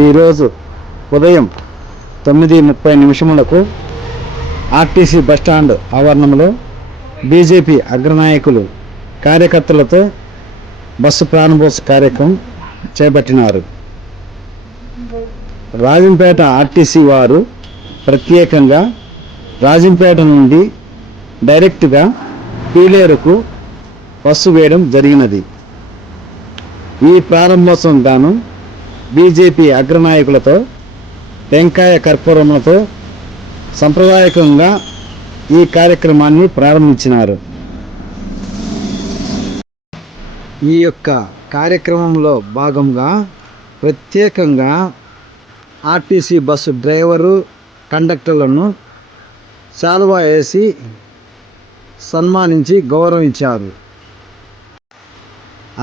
ఈరోజు ఉదయం 9:30 RTC bus stand ఆవరణంలో బీజేపీ అగ్రనాయకులు కార్యకర్తలతో బస్సు ప్రారంభోత్సవ కార్యక్రమం చేపట్టినారు. రాజంపేట ఆర్టీసీ వారు ప్రత్యేకంగా రాజంపేట నుండి డైరెక్ట్గా పీలేరుకు బస్సు వేయడం జరిగినది. ఈ ప్రారంభోత్సవం గాను బీజేపీ అగ్రనాయకులతో టెంకాయ కర్పూరములతో సంప్రదాయకంగా ఈ కార్యక్రమాన్ని ప్రారంభించినారు. ఈ యొక్క కార్యక్రమంలో భాగంగా ప్రత్యేకంగా ఆర్టీసీ బస్సు డ్రైవరు కండక్టర్లను శాలువా వేసి సన్మానించి గౌరవించారు.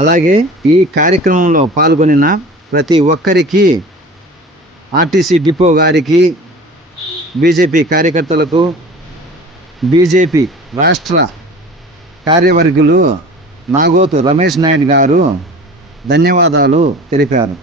అలాగే ఈ కార్యక్రమంలో పాల్గొనిన ప్రతి ఒక్కరికి, ఆర్టీసీ డిపో గారికి, బీజేపీ కార్యకర్తలకు, బీజేపీ రాష్ట్ర కార్యవర్గులు నాగోతు రమేష్ నాయుడు గారు ధన్యవాదాలు తెలిపారు.